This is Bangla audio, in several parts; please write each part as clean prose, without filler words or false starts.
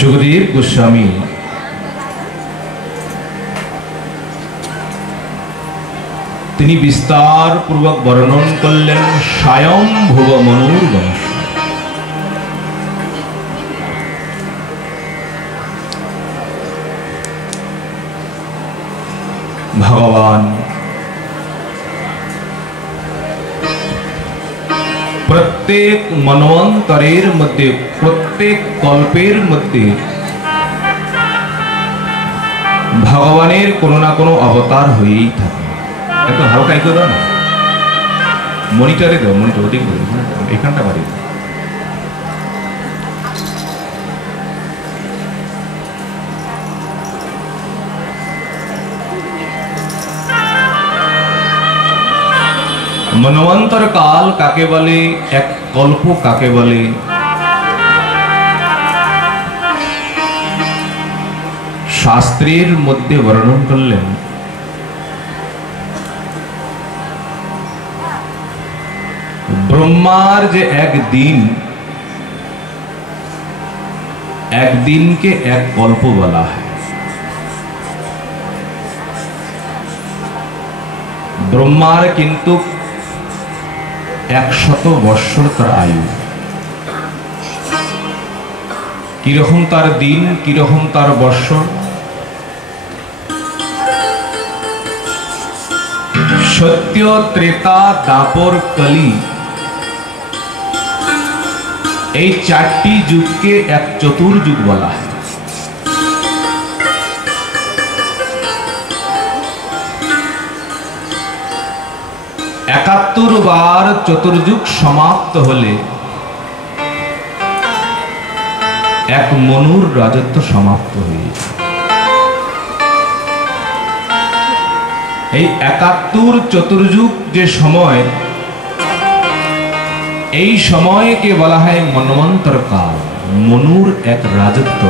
सुखदेव गोस्वामी তিনি विस्तार पूर्वक वर्णन करलें स्वयंभुव मनुर वंश। भगवान प्रत्येक मनवंतरेर मध्य प्रत्येक कल्पेर मध्य भगवानेर कोनो ना कोनो अवतार हয়েই থাকে। একটু হালকা একটু দাও না, মনিটরে দাও, মনিটর ওদিকে দাও, এখানটা বাড়ি দাও। मनवंतर काल काके बोले, एक कल्प काके बोले, शास्त्रेर मध्य वर्णन करलें ब्रह्मार जे एक दिन के एक कल्प बला है। ब्रह्मार किन्तु 100 বৎসর তার আয়ু। কিরকম তার দিন, কিরকম তার বৎসর? সত্য, ত্রেতা, দাপর, কলি এই চারটি যুগকে এক চতুর্যুগ বলা হয়। एकात्तर बार चतुर्युग समाप्त होले एक मनुर राजत्व समाप्त हुए। एकात्तर चतुर्युग जे समय এই সময়কে বলা হয় মন্বন্তর কাল। মনুর এক রাজত্ব।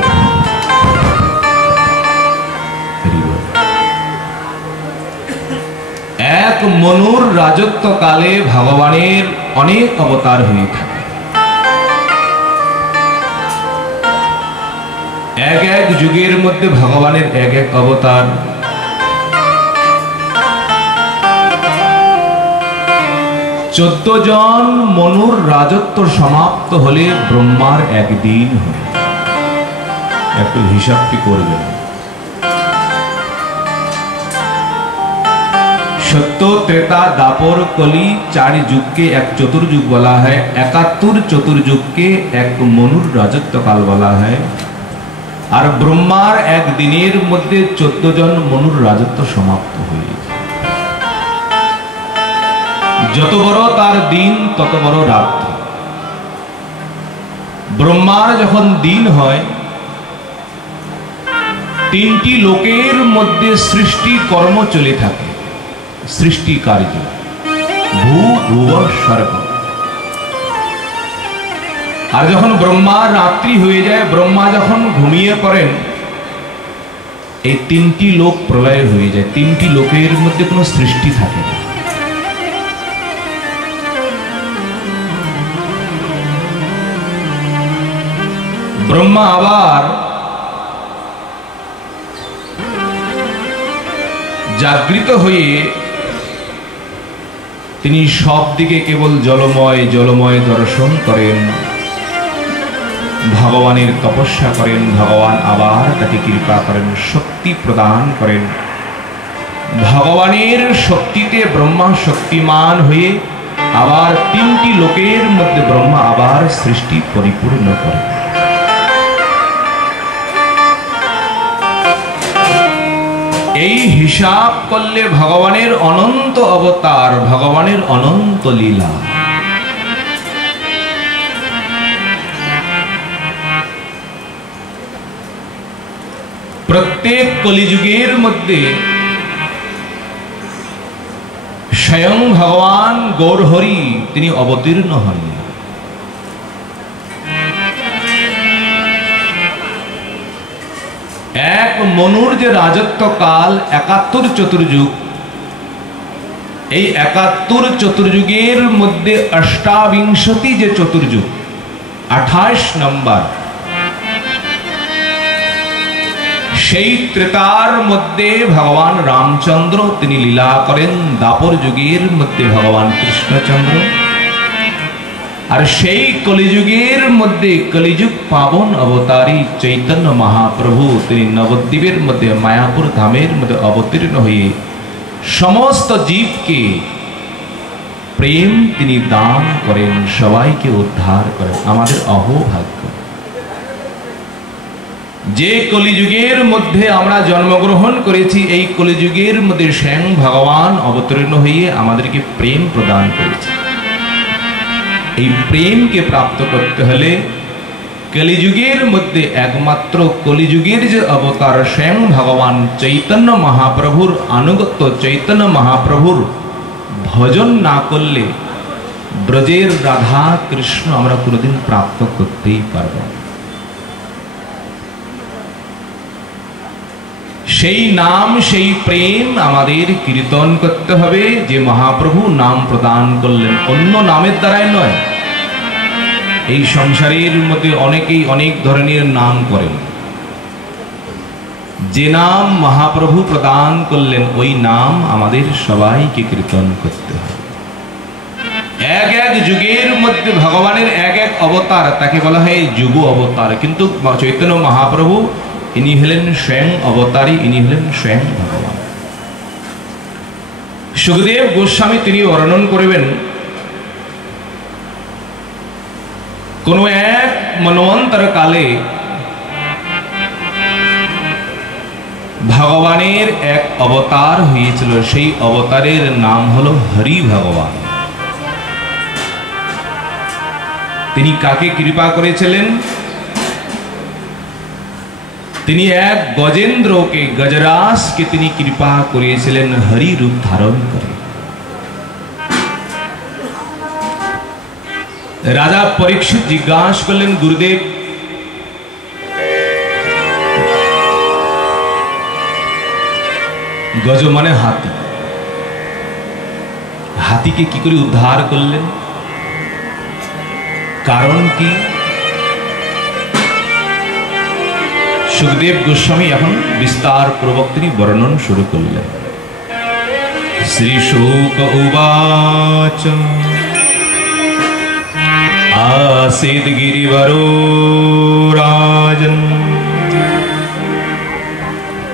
এক মনুর রাজত্ব কালে ভগবানের অনেক অবতার হয়ে থাকে। এক এক যুগের মধ্যে ভগবানের এক এক অবতার। চোদ্দ জন মনুর রাজত্ব সমাপ্ত হলে ব্রহ্মার একদিন হয়। একটু হিসাবটি করবেন। सत्य, त्रेता, दापर, कली चार युग के एक चतुर्युग बोला है। 71 चतुर्युग के एक मनुर राजत्व काल बोला है। और ब्रह्मार एक दिनेर मध्य 14 जन मनुर राजत्व समाप्त हुए। যত বড় তার দিন তত বড় রাত্রি। ব্রহ্মার যখন দিন হয়, তিনটি লোকের মধ্যে সৃষ্টি কর্ম চলে থাকে। सृष्टि कार्य भू भुव स्वर्ग। और जखन ब्रह्मा रात्रि हो जाए, ब्रह्मा जखन घुमिए पड़ेन, এই তিনটি লোক প্রলয় হয়ে যায়। তিনটি লোকের মধ্যে কোনো সৃষ্টি থাকে না। ব্রহ্মা আবার জাগৃত হয়ে তিনি সব দিকে কেবল জলময় জলময় দর্শন করেন। ভগবানের তপস্যা করেন। ভগবান আবার তাকে কৃপা করেন, শক্তি প্রদান করেন। ভগবানের শক্তিতে ব্রহ্মা শক্তিমান হয়ে আবার তিনটি লোকের মধ্যে ব্রহ্মা আবার সৃষ্টি পরিপূর্ণ করেন। এই হিসাব করলে ভগবানের অনন্ত অবতার, ভগবানের অনন্ত লীলা। প্রত্যেক কলিযুগের মধ্যে স্বয়ং ভগবান গৌরহরি তিনি অবতীর্ণ হন। এক মনুর যে রাজত্ব কাল 71 চতুর্যুগ, এই 71 চতুর্যুগের মধ্যে অষ্টাবিংশতি যে চতুর্যুগ 28 নম্বর সেই ত্রেতার মধ্যে ভগবান রামচন্দ্র তিনি লীলা করেন, দাপর যুগের মধ্যে ভগবান কৃষ্ণচন্দ্র, আর সেই কলিযুগের মধ্যে কলিযুগ পাবন অবতারী চৈতন্য মহাপ্রভু তিনি নবদ্বীপের মধ্যে মায়াপুর ধামের মধ্যে অবতীর্ণ হয়ে সমস্ত জীবকে প্রেম তিনি দান করেন, সবাইকে উদ্ধার করেন। আমাদের অহোভাগ্য যে কলিযুগের মধ্যে আমরা জন্মগ্রহণ করেছি, এই কলিযুগের মধ্যে স্বয়ং ভগবান অবতীর্ণ হয়ে আমাদেরকে প্রেম প্রদান করেছে। এই প্রেমকে প্রাপ্ত করতে হলে কলিযুগের মধ্যে একমাত্র কলিযুগের যে অবতার স্বয়ং ভগবান চৈতন্য মহাপ্রভুর আনুগত্য, চৈতন্য মহাপ্রভুর ভজন না করলে ব্রজের রাধা কৃষ্ণ আমরা কোনোদিন প্রাপ্ত করতেই পারব না। সেই নাম, সেই প্রেম আমাদের কীর্তন করতে হবে, যে মহাপ্রভু নাম প্রদান করলেন, অন্য নামের দ্বারাই নয়। এই সংসারের মধ্যে অনেকেই অনেক ধরনের নাম করেন, যে নাম মহাপ্রভু প্রদান করলেন ওই নাম আমাদের সবাইকে কীর্তন করতে হবে। এক এক যুগের মধ্যে ভগবানের এক এক অবতার, তাকে বলা হয় যুগ অবতার, কিন্তু চৈতন্য মহাপ্রভু ইনি হলেন স্বয়ং অবতারী, ইনি হলেন স্বয়ং ভগবান। সুখদেব গোস্বামী তিনি বর্ণন করবেন, কোন এক মন্বন্তর কালে ভগবানের এক অবতার হয়েছিল, সেই অবতারের নাম হলো হরি ভগবান। তিনি কাকে কৃপা করেছিলেন? তিনি এক গজেন্দ্রকে, গজরাজকে তিনি কৃপা করিয়েছিলেন হরি রূপ ধারণ করে। রাজা পরীক্ষিত জিজ্ঞাসা করলেন, গুরুদেব গজ মানে হাতি, হাতিকে কি করে উদ্ধার করলেন, কারণ কি? সুখদেব গোস্বামী এখন বিস্তার পূর্বক তিনি বর্ণন শুরু করলেন। শ্রী শুক উবাচ आसीद गिरिवरो राजन्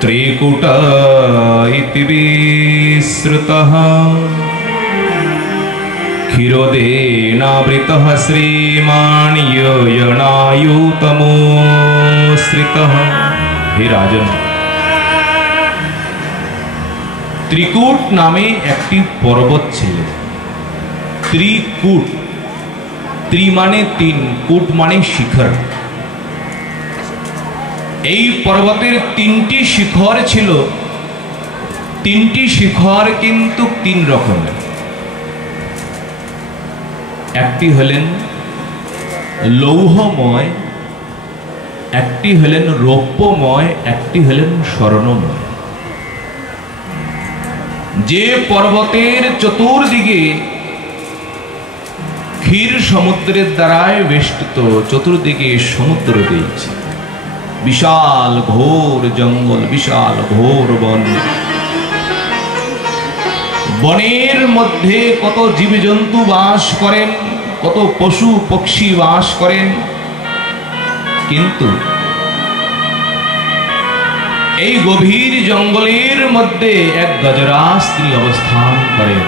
त्रिकुट इति विश्रुतः क्षीरोदेनावृतः श्रीमान् योजनायुतमोश्रितः। हे राजन, त्रिकूट नामे একটি পর্বত ছিল। ত্রিকূট, ত্রি মানে তিন, কূট মানে শিখর। এই পর্বতের তিনটি শিখর ছিল। তিনটি শিখর কিন্তু তিন রকমের। একটি হলেন লৌহময়, একটি হলেন রৌপ্যময়, একটি হলেন স্বর্ণময়। যে পর্বতের চতুর্দিকে ক্ষীর সমুদ্রের দ্বারায় বেষ্টিত, চতুর্দিকে সমুদ্র রয়েছে, বিশাল ঘোর জঙ্গল, বিশাল ঘোর বন। বনের মধ্যে কত জীবজন্তু বাস করেন, কত পশু পক্ষী বাস করেন, কিন্তু এই গভীর জঙ্গলের মধ্যে এক গজরাজ তিনি অবস্থান করেন।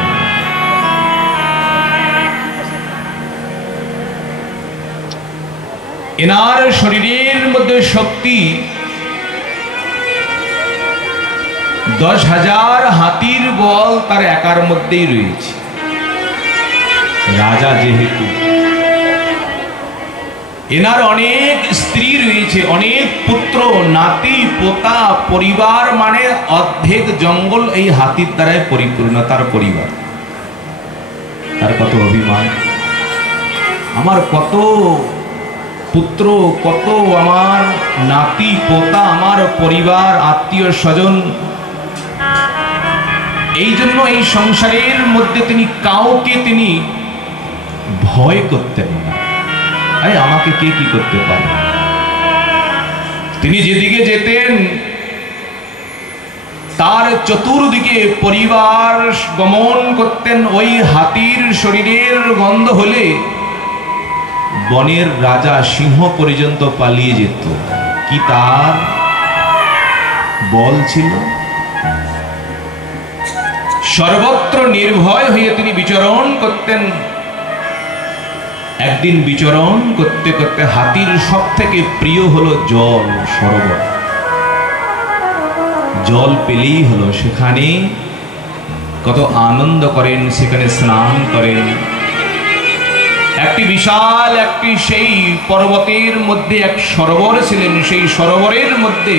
এনার শরীরের মধ্যে শক্তি 10,000 হাতির বল তার একার মধ্যেই রয়েছে। রাজা যেহেতু, এনার অনেক স্ত্রী রয়েছে, অনেক পুত্র নাতি পোতা, পরিবার মানে অর্ধেক জঙ্গল এই হাতির দ্বারাই পরিপূর্ণ তার পরিবার। তার কত অভিমান, আমার কত পুত্র, কত আমার নাতি পোতা, আমার পরিবার, আত্মীয় স্বজন। এই জন্য এই সংসারের মধ্যে তিনি কাউকে তিনি ভয় করতেন না। আমাকে কে কি করতে পারে। তিনি যেদিকে যেতেন তার চতুর্দিকে পরিবার গমন করতেন। ওই হাতির শরীরের গন্ধ হলে বনের রাজা সিংহ পর্যন্ত পালিয়ে যেত। কি তার বল ছিল! সর্বত্র নির্ভয় হয়ে তিনি বিচরণ করতেন। একদিন বিচরণ করতে করতে হাতির সব থেকে প্রিয় হলো জল, সরোবর। জল পেলেই হলো, সেখানে কত আনন্দ করেন, সেখানে স্নান করেন। একটি বিশাল একটি সেই পর্বতের মধ্যে এক সরোবর ছিলেন। সেই সরোবরের মধ্যে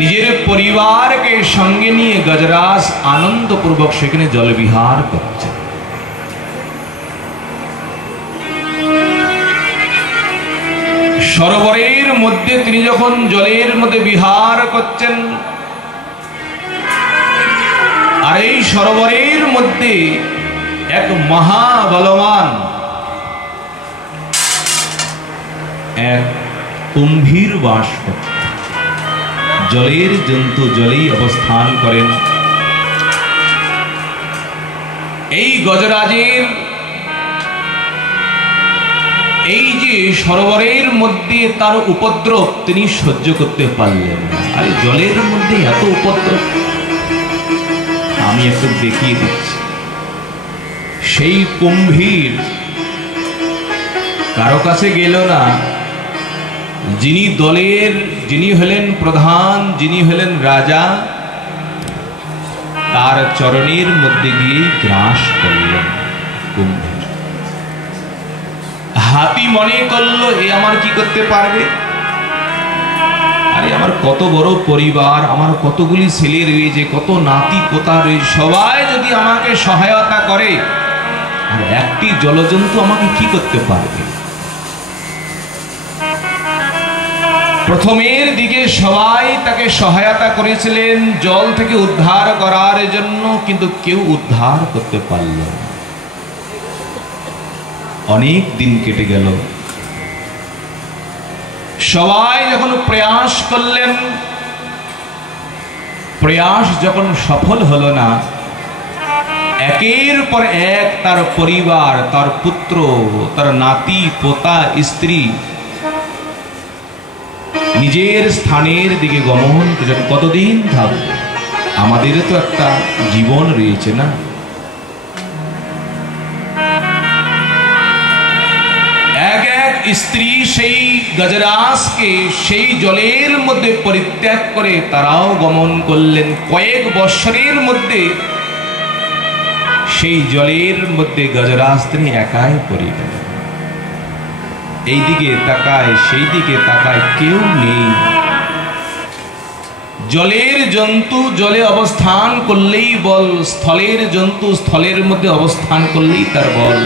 নিজের পরিবারকে সঙ্গে নিয়ে গজরাজ আনন্দপূর্বক সেখানে জলবিহার করছেন। সরোবরের মধ্যে তিনি যখন জলের মধ্যে বিহার করছেন, আর এই সরোবরের মধ্যে এক মহাবলবান এক কুম্ভীর বাস করতেন। জলের জন্তু জলেই অবস্থান করেন। এই গজরাজের এই যে সরোবরের মধ্যে তার উপদ্রব তিনি সহ্য করতে পারলেন না। আরে জলের মধ্যে এত উপদ্রব, আমি একটু দেখিয়ে দিচ্ছি। সেই কুম্ভীর কারো কাছে গেল না। যিনি হলেন প্রধান, যিনি হলেন রাজা, তার চরণের মধ্যে গিয়ে গ্রাস করলেন কুম্ভীর। হাতি মনে করলো এ আমার কি করতে পারবে? আরে আমার কত বড় পরিবার, আমার কতগুলি ছেলে রয়েছে, কত নাতি পোতা রয়েছে, সবাই যদি আমাকে সহায়তা করে, আর একটি জলজন্তু আমাকে কি করতে পারবে? প্রথমের দিকে সবাই তাকে সহায়তা করেছিলেন জল থেকে উদ্ধার করার জন্য, কিন্তু কেউ উদ্ধার করতে পারল না। অনেক দিন কেটে গেল। সবাই যখন প্রয়াস করলেন, প্রয়াস যখন সফল হলো না, একের পর এক তার পরিবার, তার পুত্র, তার নাতি পোতা, স্ত্রী নিজের স্থানের দিকে গমন করে। কতদিন থাকবে? আমাদের তো একটা জীবন রয়েছে না? এক এক স্ত্রী সেই গজরাজকে সেই জলের মধ্যে পরিত্যাগ করে তারাও গমন করলেন। কয়েক বৎসরের মধ্যে সেই জলের মধ্যে গজরাজ তিনি একাই পড়ে গেলেন। এইদিকে তাকায়, সেই দিকে তাকায়, কেউ নেই। জলের জন্তু জলে অবস্থান করলেই বল, স্থলের জন্তু স্থলের মধ্যে অবস্থান করলেই তার বল।